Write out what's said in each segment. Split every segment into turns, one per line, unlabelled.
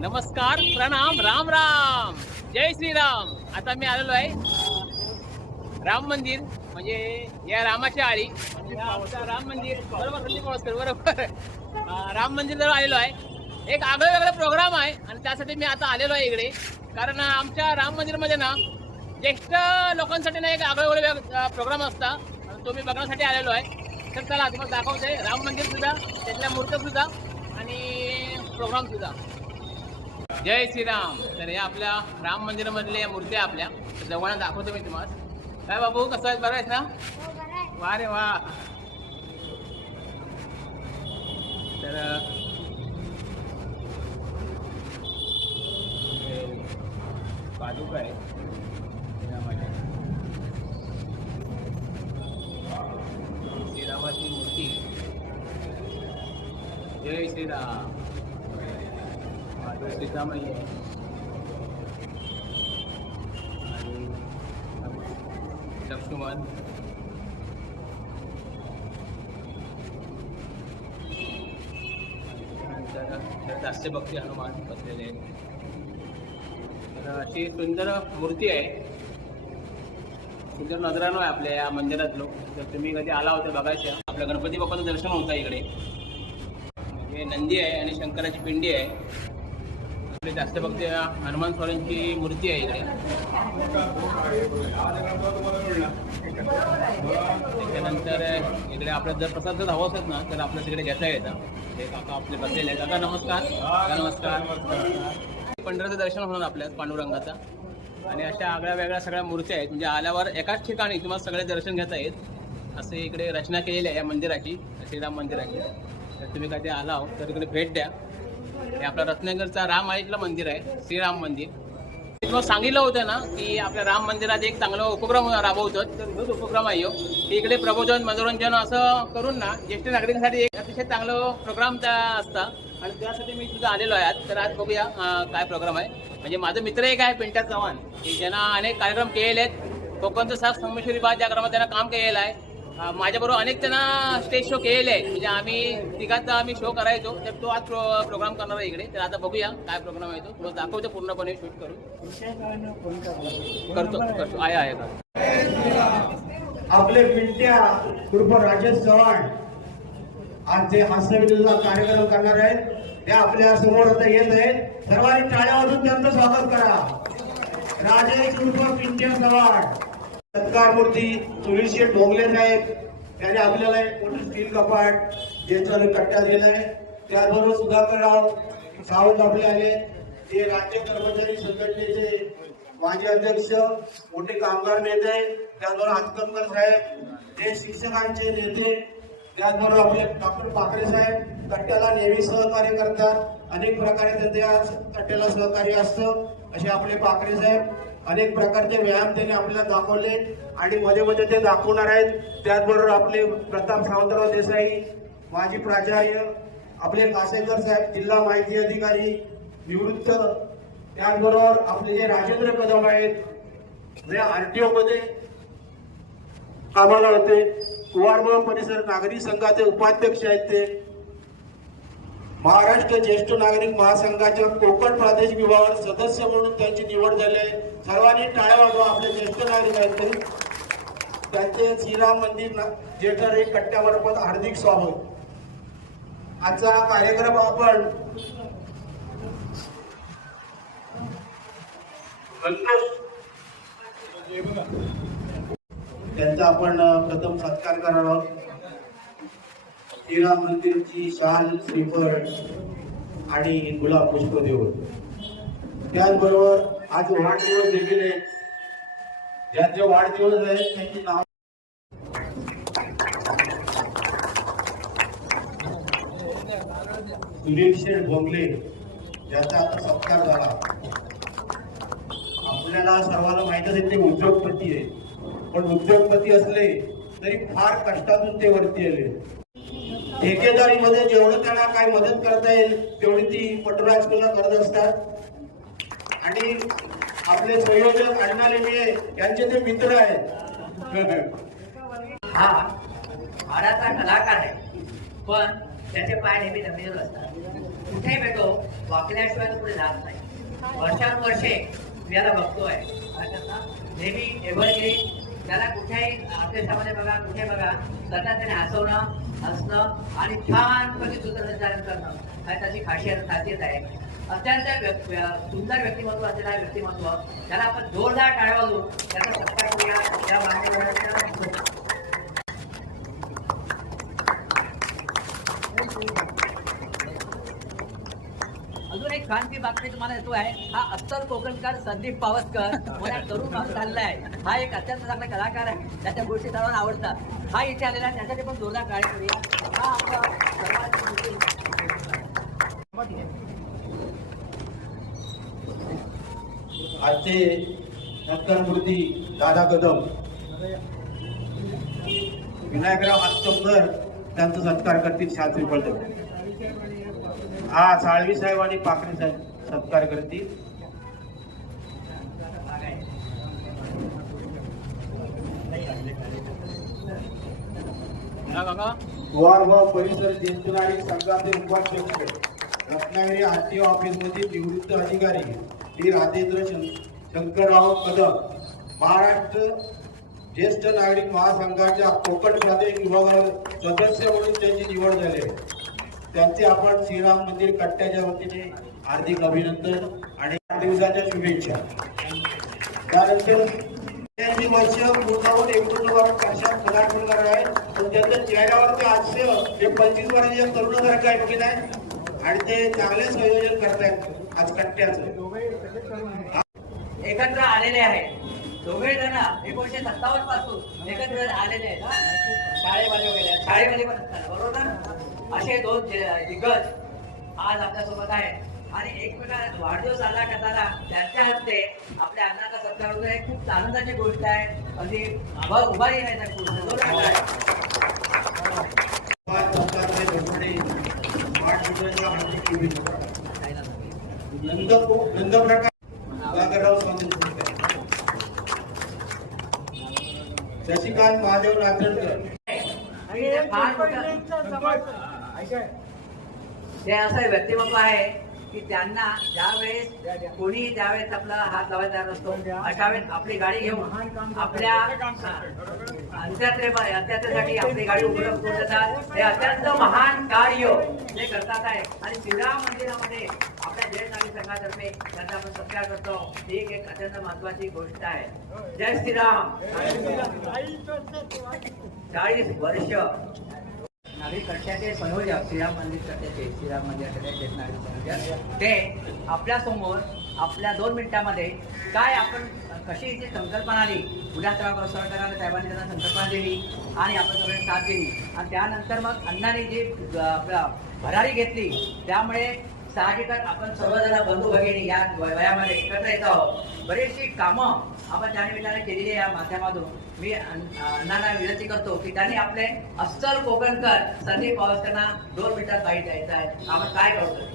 नमस्कार प्रणाम राम राम. जय श्रीराम. आता मी आलेलो आहे राम मंदिर म्हणजे या रामाची आळी म्हणजे राम मंदिर बरोबर बरोबर. राम मंदिर जवळ आलेलो आहे. एक आगळा वेगळा प्रोग्राम आहे आणि त्यासाठी मी आता आलेलो आहे इकडे. कारण आमच्या राम मंदिरमध्ये ना ज्येष्ठ लोकांसाठी ना एक आगळा वेगळा प्रोग्राम असता. तो मी बघण्यासाठी आलेलो आहे. तर चला तुम्हाला दाखवतोय राम मंदिर सुद्धा त्यातल्या मूर्त सुद्धा आणि प्रोग्राम सुद्धा. जय श्रीराम. तर या आपल्या राम मंदिरामधल्या या मूर्त्या आपल्या. जवळ दाखवतो मी तुम्हाला. काय बाबू कसं आहे बरं आहेस ना? वा रे वा. तर पादुका आहे श्रीरामाची मूर्ती. जय श्रीराम. माझं सीतामाई आहे आणि लक्ष्मण. दास्य भक्ती हनुमान बसलेले आहेत. तर अशी सुंदर मूर्ती आहे. सुंदर नजरानं आहे आपल्या या मंदिरातलो. जर तुम्ही कधी आला होता बघायच्या आपल्या गणपती बाप्पाचं दर्शन होतं इकडे. हे नंदी आहे आणि शंकराची पिंडी आहे. आपली जास्त फक्त हनुमान स्वामींची मूर्ती आहे इकडे त्याच्यानंतर इकडे आपल्या जर प्रसाद जर हवं असत ना तर आपल्या तिकडे घेता येतं. हे काका आपले बसलेले आहेत. काका नमस्कार. काका नमस्कार. पंढराचं दर्शन होणार आपल्या पांडुरंगाचा. आणि अशा आगळ्या वेगळ्या सगळ्या मूर्त्या आहेत. म्हणजे आल्यावर एकाच ठिकाणी तुम्हाला सगळे दर्शन घेता येत असे इकडे रचना केलेली आहे या मंदिराची श्रीराम मंदिराची. तर तुम्ही कधी आला आहो तर इकडे भेट द्या. हे आपल्या रत्नागिरचा राम आईतलं मंदिर आहे श्रीराम मंदिर. मी तुम्हाला सांगितलं होतं ना की आपल्या राम मंदिरात एक चांगला उपक्रम राबवतो. तर तोच उपक्रम आहे इकडे प्रबोधन मनोरंजन असं करून ना ज्येष्ठ नागरिकांसाठी एक अतिशय चांगलं प्रोग्राम त्या असता. आणि त्यासाठी मी तुझं आलेलो आहे आज. तर आज बघूया काय प्रोग्राम आहे. म्हणजे माझं मित्र एक आहे पिंट्या चव्हाण. की ज्यांना अनेक कार्यक्रम केलेले आहेत. कोकणचं सात संमेश्वरी बाद या क्रमात त्यांना काम केलेलं आहे. माझ्याबरोबर अनेक त्यांना स्टेज शो केलेले आहेत. म्हणजे आम्ही तिघांचा आम्ही शो करायचो. तर तो आज प्रो प्रोग्राम करणार आहे इकडे. तर आता बघूया काय प्रोग्राम आहे तो. तुला दाखवतो पूर्णपणे शूट करू करतो करतो. आहे आहे
आपले पिंट्या कृप राजेश चव्हाण आज जे हास्यविधीचा कार्यक्रम करणार आहेत ते आपल्यासमोर आता येत आहेत. सर्वांनी टाळ्या वाजून त्यांचं स्वागत करा. राजेश कृप पिंट्या चव्हाण. सत्कारमूर्ती सुनील शेठ साहेब त्याने आपल्याला एक मोठं स्टील कपाट ज्याचा कट्टा आहे त्याचबरोबर सुधाकरराव सावंत आपले आले. ते राज्य कर्मचारी संघटनेचे माजी अध्यक्ष मोठे कामगार नेते त्याचबरोबर हातकंकर साहेब हे शिक्षकांचे नेते त्याचबरोबर आपले डॉक्टर पाखरे साहेब कट्ट्याला नेहमी सहकार्य करतात. अनेक प्रकारे त्यांचे आज कट्ट्याला सहकार्य असतं. असे आपले पाखरे साहेब अनेक प्रकारचे व्यायाम त्यांनी आपल्याला दाखवले आणि मध्ये मध्ये ते दाखवणार आहेत. त्याचबरोबर आपले प्रताप सावंतराव देसाई माजी प्राचार्य आपले कासेकर साहेब जिल्हा माहिती अधिकारी निवृत्त. त्याचबरोबर आपले जे राजेंद्र कदम आहेत जे आरटीओ मध्ये कामाला होते. कुवारमळ परिसर नागरी संघाचे उपाध्यक्ष आहेत ते. महाराष्ट्र ज्येष्ठ नागरिक महासंघाच्या कोकण प्रादेशिक विभागावर सदस्य म्हणून त्यांची निवड झाली आहे. सर्वांनी टाळ्या वाजवा आपले ज्येष्ठ नागरिक आहेत त्यांचे श्रीराम मंदिर ना- थिएटर एक कट्ट्यामार्फत हार्दिक स्वागत. आजचा कार्यक्रम आपण त्यांचा आपण प्रथम सत्कार करावा तेरा मंदिरची शाल श्रीफळ आणि गुलाब पुष्प देऊन. त्याचबरोबर आज वाढदिवस देखील आहे. ज्यांचे वाढदिवस आहेत त्यांची नाव सुनील शेठ भोंगले ज्याचा आता सत्कार झाला. आपल्याला सर्वांना माहीत आहे ते उद्योगपती आहे पण उद्योगपती असले तरी फार कष्टातून ते वरती आले. ठेकेदारीमध्ये जेवढं त्यांना काय मदत करता येईल तेवढी ती पटराज करत असतात. आणि आपले संयोजक अण्णा लेंडे यांचे ते मित्र आहेत.
हा हाडाचा कलाकार आहे. पण त्याचे पाय नेहमी जमिनीवर असतात. कुठेही भेटो वाकल्याशिवाय कुठे पुढे जात नाही. वर्षानुवर्षे मी याला बघतोय. नेहमी एव्हरग्रीन त्याला कुठेही अभ्यासामध्ये बघा कुठे बघा सतत त्याने हसवणं हसणं आणि छानपणे सूत्रसंचालन करणं. हा त्याची खासियत खासियत आहे. अत्यंत सुंदर व्यक्तिमत्व असलेला व्यक्तिमत्व. त्याला आपण जोरदार टाळवा देऊ. त्याचा सत्कार करूया. त्या मान्यवरांच्या बातमी तुम्हाला येतो आहे. हा अस्सल कोकणकार संदीप पावसकर मोठा तरुण माणूस झालेला आहे हा एक अत्यंत चांगला कलाकार आहे. त्याच्या गोष्टी सर्वांना आवडतात. हा इथे आलेला आहे. त्यासाठी पण जोरदार टाळी करूया. हा आपला
आजचे सत्कारमूर्ती दादा कदम. विनायकराव हातकर त्यांचा सत्कार करतील शास्त्री पडते हा साळवी साहेब आणि पाखरे साहेब. सत्कार करतील.
हा
पवार व परिसर संघाचे उपाध्यक्ष रत्नागिरी आरटीओ ऑफिस मधील निवृत्त अधिकारी श्री राजेंद्र शंकरराव कदम महाराष्ट्र ज्येष्ठ नागरिक महासंघाच्या कोकण प्रादेशिक विभागात सदस्य म्हणून त्यांची निवड झाली. त्यांचे आपण श्रीराम मंदिर कट्ट्याच्या वतीने हार्दिक अभिनंदन आणि दिवसाच्या शुभेच्छा. त्यानंतर त्यांची वर्ष पूर्णावून एकोणनव्वद वर्षात पदार्पण करणार आहे. पण त्यांच्या चेहऱ्यावरती हास्य हे पंचवीस वर्षाच्या तरुणासारखं आहे. की नाही आणि ते चांगले संयोजन करतायत आज कट्ट्याचं.
एकत्र आलेले आहे. दोघे जण एकोणीशे सत्तावन्नपासून एकत्र आलेले आहेत शाळेमध्ये वगैरे शाळेमध्ये पण असतात बरोबर? असे दोन दिग्गज आज आपल्यासोबत आहेत. आणि एकमेकांना वाढदिवस साजरा करताना त्यांच्या हस्ते आपल्या अन्नाचा सत्कार वगैरे खूप आनंदाची गोष्ट आहे. अगदी आभार उभारी आहे त्या गोष्टी.
शशिकांत महादेव
मोठं- ते असं व्यक्तिमत्व आहे. की त्यांना ज्यावेळेस कोणी ज्यावेळेस आपला हात लावायचा असतो अशा वेळेस आपली गाडी घेऊन आपल्या अंत्यात्रे अंत्यात्रेसाठी आपली गाडी उपलब्ध करून देतात हे अत्यंत महान कार्य हे करतात आहे. आणि श्रीराम मंदिरामध्ये आपल्या जय नागरी संघातर्फे त्यांचा आपण सत्कार करतो. ही एक अत्यंत महत्वाची गोष्ट आहे. जय श्रीराम. चाळीस वर्ष. नागरिक कट्ट्याचे संयोजक श्रीराम मंदिर कट्ट्याचे श्रीराम मंदिर कट्ट्याचे नागरिक संयोजक ते आपल्यासमोर आपल्या दोन मिनिटांमध्ये काय आपण कशी इथे संकल्पना आली? उल्हासराव प्रसवकरांना साहेबांनी त्यांना संकल्पना दिली आणि आपण सगळ्यांनी साथ दिली. आणि त्यानंतर मग अण्णाने जी अं, आपला भरारी घेतली त्यामुळे साहजिकच आपण सर्वजण बंधू भगिनी या वयामध्ये एकत्र येत. आहोत बरीचशी कामं आपण त्या केलेली या माध्यमातून. मी अण्णांना विनंती करतो की त्यांनी आपले अस्सल कोकणकर संदीप पावसकरांना दोन मिनिटात बाईट द्यायचं आहे. आपण काय करतो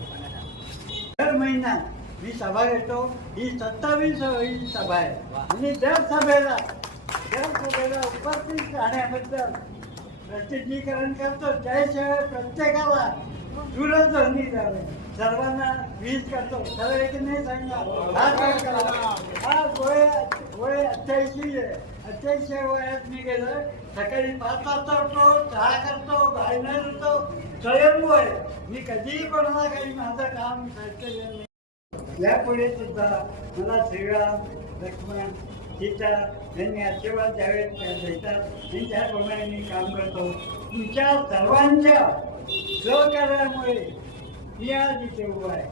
दर महिन्यात मी सभा घेतो. ही सत्तावीस ही सभा आहे. आणि दर सभेला दर सभेला उपस्थित राहण्याबद्दल प्रसिद्धीकरण करतो. त्याशिवाय प्रत्येकाला दूरध्वनी झाले सर्वांना वीज करतो. खरं एक नाही सांगणार. हा वय वय अठ्ठ्याऐंशी आहे. अठ्ठ्याऐंशी वयात मी गेलं सकाळी पाच वाजता उठतो चहा करतो गायनं होतो स्वयंभू आहे. मी कधीही कोणाला काही माझं काम केलेलं नाही. यापुढे सुद्धा मला श्रीराम लक्ष्मण सीता यांनी आशीर्वाद द्यावेत त्या देतात. मी त्याप्रमाणे मी काम करतो. तुमच्या सर्वांच्या सहकार्यामुळे मी आज इथे उभा आहे.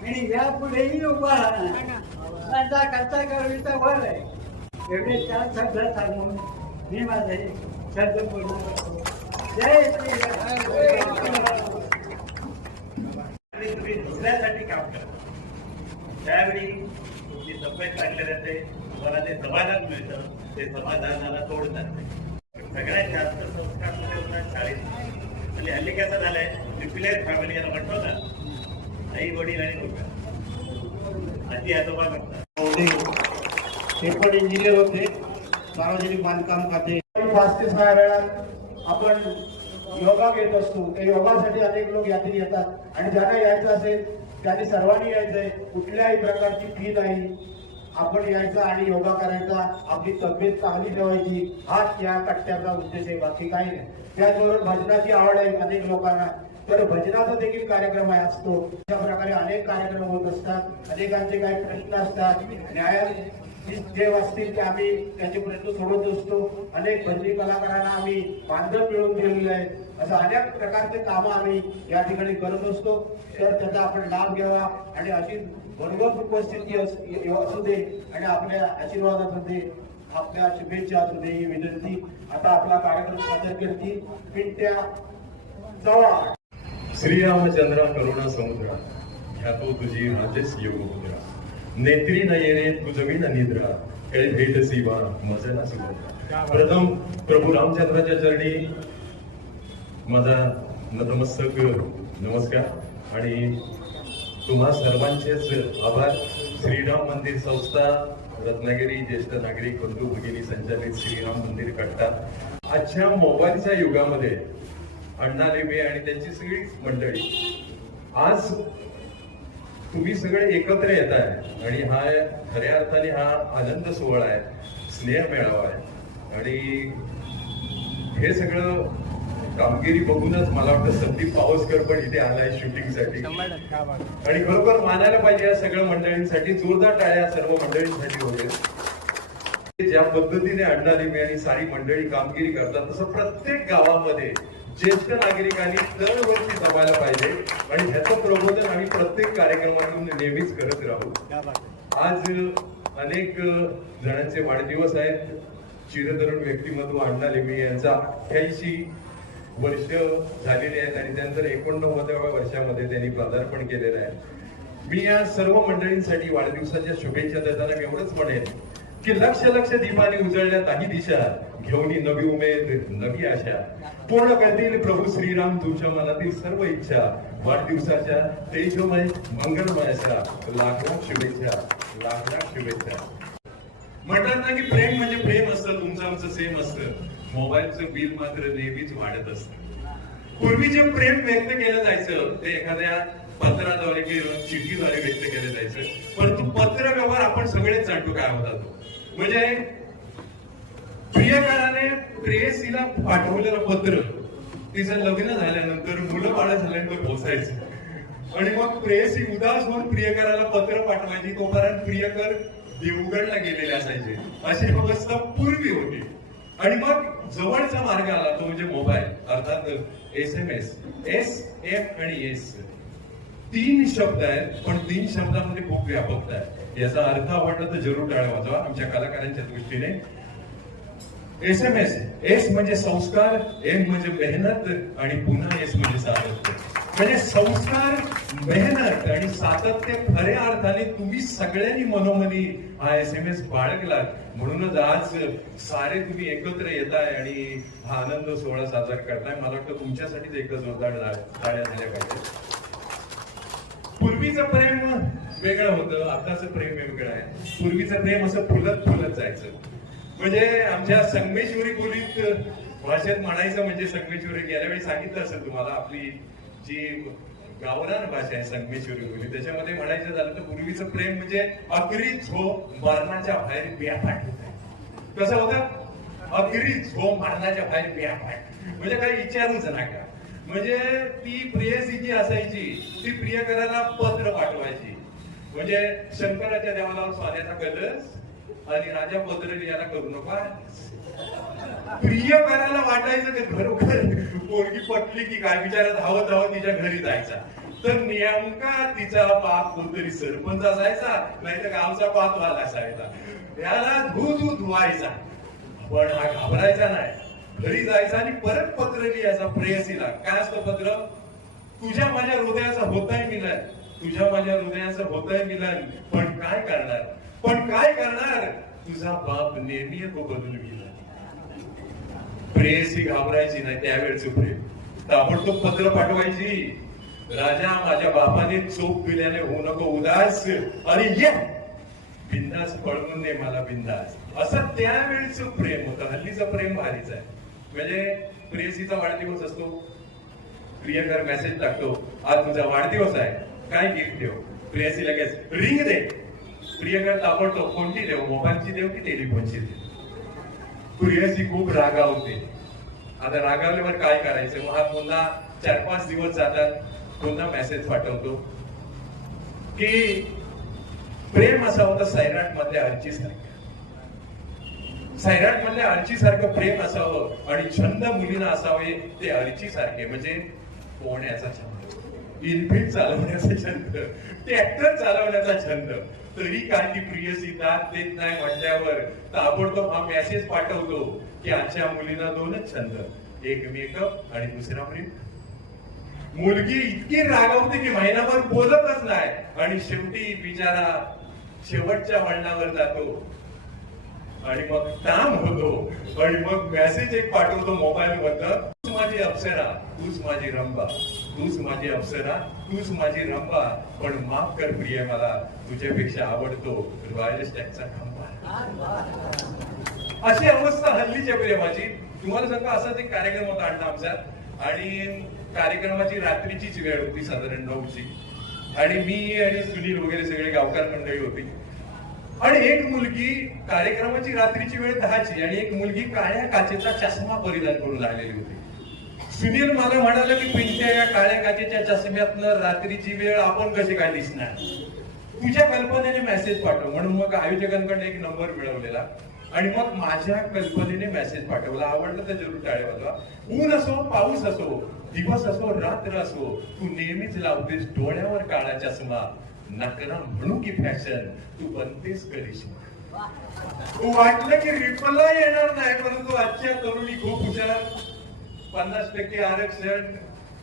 आणि यापुढेही उभा राहणार. माझा करता कविता वर आहे. एवढे चार शब्द सांगून मी माझे शब्द पूर्ण करतो. जय
आणि तुम्ही दुसऱ्यासाठी काम करा त्यावेळी तुमची तब्येत काढली जाते तुम्हाला ते समाधान मिळतं ते समाधानाला तोड जाते सगळ्यात जास्त संस्कार कुठे होतात शाळेत म्हणजे हल्ली कसं झालंय न्यूक्लिअर फॅमिली याला म्हणतो ना आई वडील आणि मुलगा आजी आजोबा करतात.
ते पण इंजिनियर होते सार्वजनिक बांधकाम खाते. पाच ते सहा वेळा आपण योगा घेत असतो. त्या योगासाठी अनेक लोक यात्री येतात. आणि ज्यांना यायचं असेल त्यांनी सर्वांनी यायचंय. कुठल्याही प्रकारची फी नाही. आपण यायचा आणि योगा करायचा आपली तब्येत चांगली ठेवायची हाच या कट्ट्याचा उद्देश आहे. बाकी काही नाही. त्याचबरोबर भजनाची आवड आहे अनेक लोकांना. तर भजनाचा देखील कार्यक्रम आहे असतो. अशा प्रकारे अनेक कार्यक्रम होत असतात. अनेकांचे काही प्रश्न असतात. न्याय जे असतील ते आम्ही त्याचे प्रश्न सोडवत असतो. अनेक भजनी कलाकारांना आम्ही बांधव मिळवून दिलेलं आहे असं अनेक प्रकारचे कामं आम्ही या ठिकाणी करत असतो. तर त्याचा आपण लाभ घ्यावा आणि अशी बरोबर उपस्थिती असू दे आणि आपल्या आशीर्वाद असू दे आपल्या शुभेच्छा असू दे ही विनंती. आता आपला कार्यक्रम सादर करतील पिंट्या चव्हाण.
श्रीरामचंद्रा करुणा समुद्रा ख्यातो तुझी राजेस योग मुद्रा. नेत्री न येणे निद्रा काही भेट सीवा मजना सुगंधा प्रथम प्रभू रामचंद्राच्या चरणी माझा नतमस्तक नमस्कार. आणि तुम्हा सर्वांचेच आभार. श्रीराम मंदिर संस्था रत्नागिरी ज्येष्ठ नागरिक बंधू भगिनी संचालित श्रीराम मंदिर कट्टा. आजच्या मोबाईलच्या युगामध्ये अण्णा लेबे आणि त्यांची सगळीच मंडळी आज तुम्ही सगळे एकत्र येत आहे. आणि हा खऱ्या अर्थाने हा आनंद सोहळा आहे. स्नेह मेळावा आहे. आणि हे सगळं कामगिरी बघूनच मला वाटतं संदीप पावसकर पण इथे आलाय शूटिंगसाठी. आणि खरोखर मानायला पाहिजे या सगळ्या मंडळींसाठी. जोरदार टाळ्या सर्व मंडळींसाठी होते. ज्या पद्धतीने अण्णा लिमे आणि सारी मंडळी कामगिरी करतात तसं प्रत्येक गावामध्ये ज्येष्ठ नागरिकांनी दरवर्षी जमायला पाहिजे. आणि ह्याचं प्रबोधन आम्ही प्रत्येक कार्यक्रमातून नेहमीच करत राहू. आज अनेक जणांचे वाढदिवस आहेत. चिरतरुण व्यक्तिमत्व अण्णा लेमे यांचा. अठ्ठ्याऐंशी वर्ष झालेली आहेत आणि त्यानंतर एकोणनव्वदाव्या वर्षामध्ये त्यांनी पदार्पण केलेलं आहे. मी या सर्व मंडळींसाठी वाढदिवसाच्या शुभेच्छा देताना मी एवढंच म्हणेन की लक्ष लक्ष दीपाने उजळल्या काही दिशा घेऊन नवी उमेद नवी आशा. पूर्ण करतील प्रभू श्रीराम तुमच्या मनातील सर्व इच्छा. वाढदिवसाच्या तेजोमय मंगलमय अशा लाख लाख शुभेच्छा लाख लाख शुभेच्छा. म्हणतात ना की प्रेम म्हणजे प्रेम असतं तुमचं आमचं सेम असतं. मोबाईलचं बिल मात्र नेहमीच वाढत असतं. पूर्वी जे प्रेम व्यक्त केलं जायचं ते एखाद्या पत्राद्वारे किंवा चिठ्ठीद्वारे व्यक्त केलं जायचं परंतु पत्र व्यवहार आपण सगळेच जाणतो काय होता तो. म्हणजे प्रियकराने प्रेयसीला पाठवलेलं पत्र तिचं लग्न झाल्यानंतर मुलं बाळ झाल्यानंतर पोचायचं आणि मग प्रेयसी उदास होऊन प्रियकराला पत्र पाठवायची तोपर्यंत प्रियकर देवगडला गेलेले असायचे. अशी व्यवस्था पूर्वी होती. आणि मग जवळचा मार्ग आला तो म्हणजे मोबाईल अर्थात S M S. S F आणि एस. तीन शब्द आहेत पण तीन शब्दामध्ये खूप व्यापकता आहे. याचा अर्थ आवडला तर जरूर टाळा वाजवा आमच्या कलाकारांच्या दृष्टीने. S M S. एस म्हणजे संस्कार एम म्हणजे मेहनत आणि पुन्हा एस म्हणजे सातत्य. म्हणजे संस्कार मेहनत आणि सातत्य खऱ्या अर्थाने तुम्ही सगळ्यांनी मनोमनी हा एस एम एस बाळगलात. म्हणूनच आज सारे तुम्ही एकत्र येताय आणि हा आनंद सोहळा साजरा करताय. मला वाटतं तुमच्यासाठीच एकच जोरदार टाळ्या झाल्या पाहिजे पूर्वीचं प्रेम वेगळं होतं आताचं प्रेम वेगळं आहे. पूर्वीचं प्रेम असं फुलत फुलत जायचं. म्हणजे आमच्या संगमेश्वरी बोलीत भाषेत म्हणायचं म्हणजे संगमेश्वरी गेल्या वेळी सांगितलं असेल तुम्हाला आपली जी गावरान भाषा आहे संगमेश्वरी बोली. त्याच्यामध्ये म्हणायचं झालं तर पूर्वीचं प्रेम म्हणजे अकरी झोप मरणाच्या बाहेर बियापाट आहे. कसं होतं? अकरी झोप मरणाच्या बाहेर बियापाट म्हणजे काही विचारूच नका. म्हणजे ती प्रेयसी जी असायची ती प्रियकराला पत्र पाठवायची. म्हणजे शंकराच्या देवाला स्वाद्याचा कलस आणि राजा पत्र याला करू नका प्रियकराला वाटायचं ते खरोखर पोरगी पटली की काय बिचारा धावत धावत तिच्या घरी जायचा. तर नेमका तिचा बाप कोणतरी सरपंच असायचा नाही तर गावचा पातवाला असायचा. याला धू धू धुवायचा पण हा घाबरायचा नाही. घरी जायचा आणि परत पत्र लिहायचा प्रेयसीला. काय असतं पत्र? तुझ्या माझ्या हृदयाचा होताय मिलन. तुझ्या माझ्या हृदयाचं होताय मिलन. पण काय करणार? पण काय करणार? तुझा बाप नेहमी तो बदलून गेला प्रेयसी घाबरायची नाही त्यावेळेच प्रेम ताबडतोब पत्र पाठवायची. राजा माझ्या बापाने चोप दिल्याने होऊ नको उदास. अरे ये! बिंदास पळवून दे मला बिंदास. असं त्यावेळचं प्रेम होतं. हल्लीचं प्रेम भारीच आहे. म्हणजे प्रेयसीचा वाढदिवस असतो. प्रियकर मेसेज टाकतो. आज तुझा वाढदिवस आहे. काय गिफ्ट देऊ? प्रेयसी लगेच रिंग दे. प्रियकर ताबडतोब कोणती देव? मोबाईलची देव की टेलिफोनची देव? प्रियसी खूप रागावते. आता रागावल्यावर काय करायचं? मग हा पुन्हा चार पाच दिवस जातात पुन्हा मेसेज पाठवतो. की प्रेम असा होता सैराट मधल्या आर्ची सारखं सैराट मधल्या आर्ची सारखं प्रेम असावं आणि छंद मुलींना असावे ते आर्ची सारखे म्हणजे पोहण्याचा छंद. इनफिट चालवण्याचा छंद. ट्रॅक्टर चालवण्याचा छंद. तरी काय प्रिय प्रियसी देत नाही म्हटल्यावर ताबडतोब हा मेसेज पाठवतो की आजच्या मुलीला दोनच छंद एक मेकअप आणि दुसरा प्रेम मुलगी इतकी रागावते की महिनाभर बोलतच नाही. आणि शेवटी बिचारा शेवटच्या वळणावर जातो. आणि मग काम होतो. आणि मग मेसेज एक पाठवतो मोबाईल मधनं. माझी अप्सरा तूच माझी रंबा. तूच माझी अप्सरा तूच माझी रंबा. पण माफ कर प्रिय मला तुझ्यापेक्षा आवडतो रॉयल स्टॅकचा खंबा. अशी अवस्था हल्लीच्या प्रेमाची तुम्हाला सांगा असाच एक कार्यक्रम होता आणला आमचा आणि कार्यक्रमाची रात्रीचीच वेळ होती साधारण नऊची. आणि मी आणि सुनील वगैरे सगळे गावकार मंडळी होती. आणि एक मुलगी कार्यक्रमाची रात्रीची वेळ दहाची आणि एक मुलगी काळ्या काचेचा चष्मा परिधान करून आलेली होती. सुनील मला म्हणाला की पिंट्या या काळ्या काचेच्या चष्म्यातनं रात्रीची वेळ आपण कशी काय दिसणार? तुझ्या कल्पनेने मेसेज पाठव. म्हणून मग आयोजकांकडे एक नंबर मिळवलेला. आणि मग माझ्या कल्पनेने मेसेज पाठवला. आवडलं तर जरूर टाळे वाजवा. ऊन असो पाऊस असो दिवस असो रात्र असो तू नेहमीच लावतेस डोळ्यावर काळा चष्मा. नकरा म्हणू की फॅशन तू बनतेस करिश्मा. वाटलं की रिप्लाय येणार नाही परंतु आजच्या तरुणी खूप हुशार. पन्नास टक्के आरक्षण.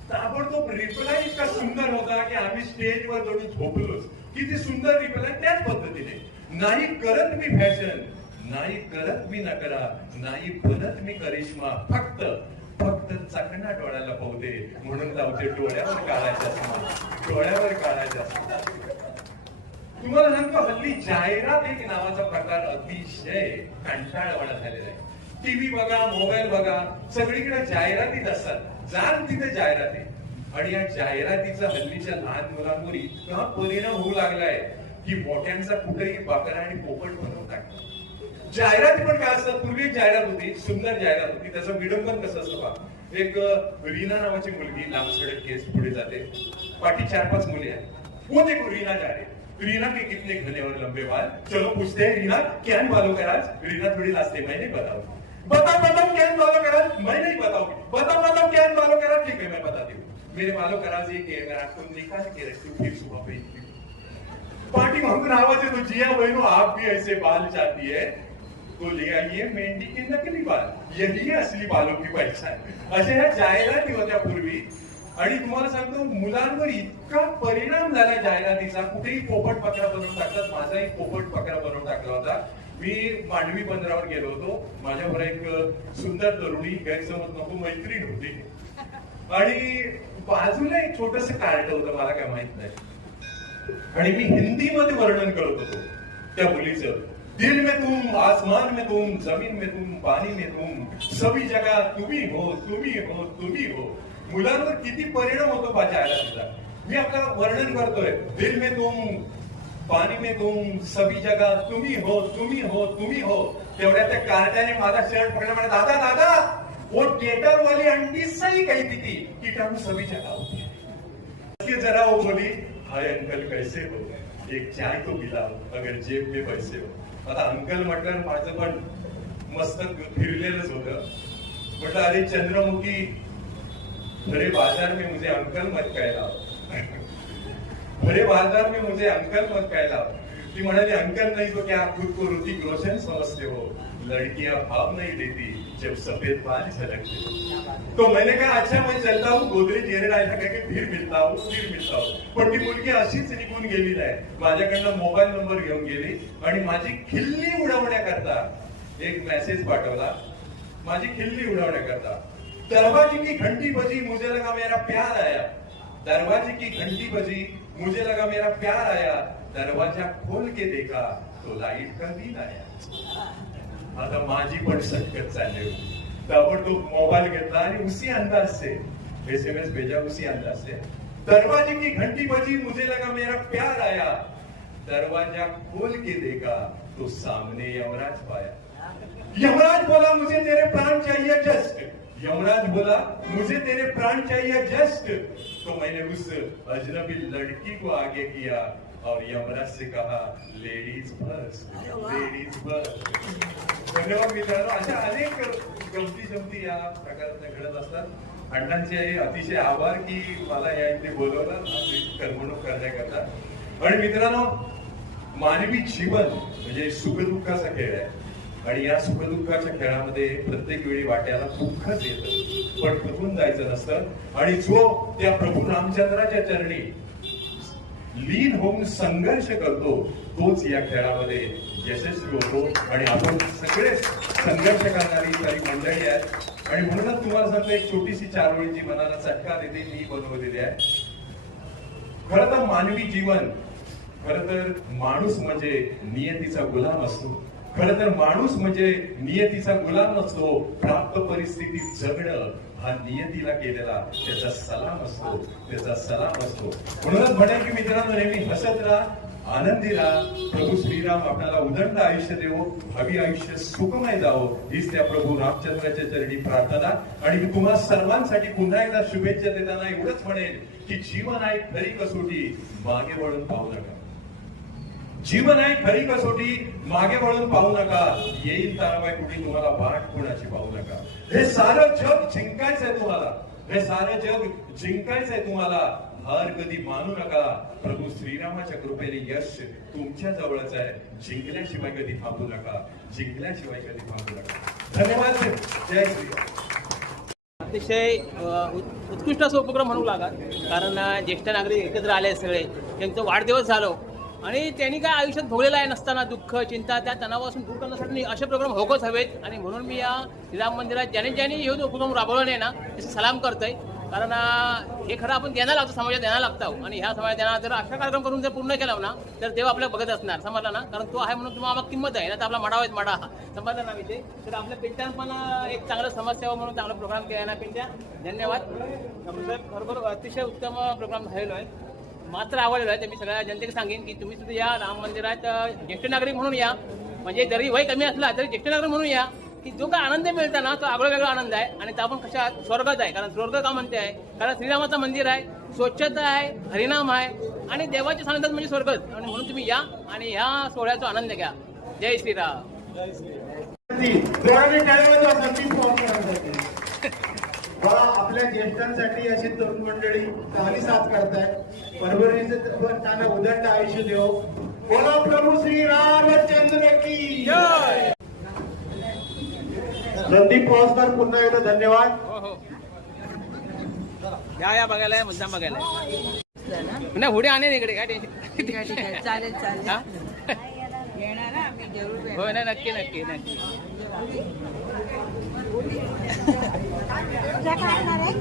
ताबडतोब रिप्लाय इतका सुंदर होता की आम्ही स्टेजवर जाऊन झोपलोच. किती सुंदर रिप्लाय त्याच पद्धतीने. नाही करत मी फॅशन नाही करत मी नकरा नाही बनत मी करिश्मा फक्त फक्त चकना डोळ्याला पाहू दे म्हणून लावते डोळ्यावर काढायचा असमा डोळ्यावर काढायचा असतात तुम्हाला सांगतो हल्ली जाहिरात एक नावाचा प्रकार अतिशय कंटाळवाणा झालेला आहे. टीव्ही बघा मोबाईल बघा सगळीकडे जाहिरातीच असतात. जाल तिथे जाहिराती. आणि या जाहिरातीचा हल्लीच्या लहान मुलांवर हा परिणाम होऊ लागलाय की मोठ्यांचा कुठेही बकरा आणि पोपट बनवून जाहिराती पण काय असतात? पूर्वी एक जाहिरात होती सुंदर जाहिरात होती. त्याचं विडंबन कसं असतं बा? एक रीना नावाची मुलगी लांब सडक केस पुढे जाते. पाठी चार पाच मुली आहेत. वो देखो रीना जा रही रीना के कितने घने और लंबे बाल. चलो पूछते हैं रीना क्या बालों का राज? रीना थोड़ी लाजते मैं नहीं बताओ बताओ कैन फॉलो करा. मैं नहीं बताऊंगी. बताओ बताओ कैन फॉलो करा. ठीक है मैं बताती हूँ. मेरे बालों करा जी ये कि अगर आपको निकाल के रखती हूँ फिर सुबह पे पार्टी मांगून आवाज तो जिया बहनों आप भी ऐसे बाल चाहती है। तो ले आइए मेंढी के नकली बाल। यही है असली बालों की पहचान। अशा ह्या जाहिराती होत्या पूर्वी। आणि तुम्हाला सांगतो मुलांवर इतका परिणाम झाला जाहिरातीचा कुठेही पोपट पकरा बनवून टाकतात माझाही पोपट पकरा बनवून टाकला होता। मी मांडवी बंदरावर गेलो होतो. माझ्यावर एक सुंदर तरुणी गैरसमज नको मैत्रीण होती आणि बाजूला एक छोटस कार्ट होतं मला काय माहीत नाही. आणि मी हिंदीमध्ये वर्णन करत होतो त्या मुलीचं. दिल में तुम आसमान में तुम जमीन में तुम पाणी में तुम सभी जगा तुम्ही हो तुम्ही हो तुम्ही हो. मुलांवर किती परिणाम होतो माझ्या आयला मी आपला वर्णन करतोय. दिल में तुम पानी में तुम सभी जगह तुम्ही हो तुम्ही हो तुम्ही हो तेवढ्या त्या कार्ट्याने माझा शर्ट पकडला. म्हणे दादा दादा वो थिएटर वाली आंटी सही कही थी कीटाणू सभी जगह होती. जरा वो बोली हाय अंकल कैसे हो? एक चाय तो पिला अगर जेब में पैसे हो. आता अंकल म्हटलं माझं पण मस्त फिरलेलंच होतं. म्हटलं अरे चंद्रमुखी अरे बाजार में मुझे अंकल मत कहला भरे बाजार में मुझे अंकल मत कहला ती म्हणाली अंकल नहीं तो क्या खुद को ऋतिक रोशन समझते हो? लड़कियां भाव नहीं देती जब सफेद बाल झलकते हो। तो मैंने कहा अच्छा मैं चलता हूँ गोदरेज एअर राहायला काय फिर मिलता हूँ फिर मिलता हूँ। पण ती मुलगी अशीच निघून गेली नाही. माझ्याकडनं मोबाईल नंबर घेऊन गेली आणि माझी खिल्ली उडवण्याकरता एक मेसेज पाठवला. माझी खिल्ली उडवण्याकरता दरवाजे की घंटी बजी मुझे लगा मेरा प्यार आया. दरवाजे की घंटी बजी मुझे लगा मेरा प्यार आया। दरवाज़ा खोल के देखा तो लाईट का बिल आया। आता माझी पण सटकत चालली ताबडतोब मोबाइल घेतला आणि उसी अंदाज से एसएमएस भेजा उसी अंदाज से दरवाजे की घंटी बजी, मुझे लगा मेरा प्यार आया. दरवाज़ा खोल के देखा तो सामने यमराज पाया। यमराज बोला, मुझे तेरे प्राण चाहिए, जस्ट. यमराज बोला, मुझे तेरे प्राण चाहिए, जस्ट. तो मैंने उस अजनबी लड़की को आगे किया और यमराज से कहा लेडीज फर्स्ट लेडीज फर्स्ट धन्यवाद मित्रांनो. अशा अनेक गमती जमती या प्रकारात घडत असतात. अण्णांचे अतिशय आभार की मला या इथे बोलवलं. आपली करमणूक करण्याकरता. आणि मित्रांनो मानवी जीवन म्हणजे सुखदुःखाचा खेळ आहे. आणि या सुखदुःखाच्या खेळामध्ये प्रत्येक वेळी वाट्याला दुःखच येतं. पण खचून जायचं नसतं. आणि जो त्या प्रभू रामचंद्राच्या चरणी लीन होऊन संघर्ष करतो तोच या खेळामध्ये यशस्वी होतो. आणि आपण सगळे संघर्ष करणारी काही मंडळी आहेत आणि म्हणूनच तुम्हाला सांगतो एक छोटीशी चार जी मनाला चटका देते मी बनवलेली आहे. खर तर मानवी जीवन खर तर माणूस म्हणजे नियतीचा गुलाम असतो. खर तर माणूस म्हणजे नियतीचा गुलाम असतो प्राप्त परिस्थितीत जगणं हा नियतीला केलेला त्याचा सलाम असतो त्याचा सलाम असतो. म्हणूनच म्हणेल की मित्रांनो नेहमी हसत राहा आनंदी राहा. प्रभू श्रीराम आपल्याला उदंड आयुष्य देवो भावी आयुष्य सुखमय जावो. हीच त्या प्रभू रामचंद्राच्या चरणी प्रार्थना. आणि मी तुम्हाला सर्वांसाठी पुन्हा एकदा शुभेच्छा देताना एवढंच म्हणेन की जीवन आहे खरी कसोटी. मागे वळून पाहू नका जीवन आहे खरी कसोटी. मागे वळून पाहू नका. येईल ताराबाई कुठे तुम्हाला वाट कुणाची पाहू नका. हे सारं जग जिंकायचंय तुम्हाला. हे सारं जग जिंकायचंय तुम्हाला. हार कधी मानू नका. प्रभू श्रीरामाच्या कृपेने यश तुमच्या जवळच आहे. जिंकल्याशिवाय कधी थांबू नका. जिंकल्याशिवाय कधी थांबू नका. धन्यवाद जय श्रीराम
अतिशय उत्कृष्ट असा उपक्रम म्हणू लागा कारण ज्येष्ठ नागरिक एकत्र आले सगळे. त्यांचं वाढदिवस झालो. आणि त्यांनी काय आयुष्यात भोगलेलं आहे नसताना दुःख चिंता त्या तणावापासून दूर करण्यासाठी असे प्रोग्राम होकच हवेत. आणि म्हणून मी या श्रीराम मंदिरात ज्याने ज्याने हे जो उपक्रम राबवला नाही ना त्याचे सलाम करतोय. कारण हे खरं आपण द्यायला लागतो समाजात द्यायला लागतो आणि ह्या समाजात त्यांना जर अशा कार्यक्रम करून जर पूर्ण केला ना तर देव आपल्याला बघत असणार. समजला ना? कारण तो आहे म्हणून तुम्हाला आम्हाला किंमत आहे. ना तर आपला मडावा आहे मडा हा. समजला ना विषय तर आपल्या पिंट्यान पण एक चांगलं समाजसेवा म्हणून चांगला प्रोग्राम केला ना पिंट्या. धन्यवाद. खरोखर अतिशय उत्तम प्रोग्राम झालेलो आहे. मात्र आवडलेलं आहे मी सगळ्या जनतेला सांगेन की तुम्ही सुद्धा या राम मंदिरात ज्येष्ठ नागरिक म्हणून या. म्हणजे जरी वय कमी असला तरी ज्येष्ठ नागरिक म्हणून या. की जो काय आनंद मिळतो ना तो आगळा वेगळा आनंद आहे. आणि तो आपण कशा स्वर्गात आहे. कारण स्वर्ग का म्हणते आहे? कारण श्रीरामाचं मंदिर आहे. स्वच्छता आहे. हरिनाम आहे. आणि देवाच्या सानिध्यात म्हणजे स्वर्गच. आणि म्हणून तुम्ही या आणि ह्या सोहळ्याचा आनंद घ्या. जय श्रीराम.
जय श्री बघा आपल्या ज्येष्ठांसाठी अशी तरुण मंडळी चांगली साथ करतायत परभणीचे त्यांना उदंड आयुष्य देव. बोला प्रभू श्री रामचंद्र की
जय!
संदीप पवारकर पुन्हा एकदा धन्यवाद.
या या बघायला या मुद्दाम बघायला. पुन्हा पुढे आणेन इकडे काय. टेन्शन
चालेल चालेल.
हा?
येणार आम्ही जरूर येणार.
नाही नक्की नक्की नक्की.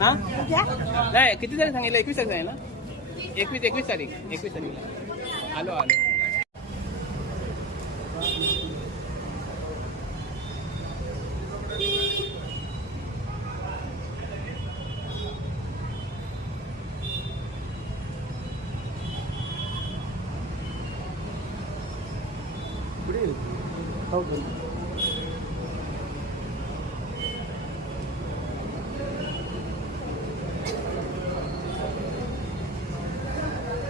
हा? नाही किती तारीख सांगितलं? एकवीस तारीख आहे ना? एकवीस एकवीस तारीख. एकवीस तारीख. आलो आलो.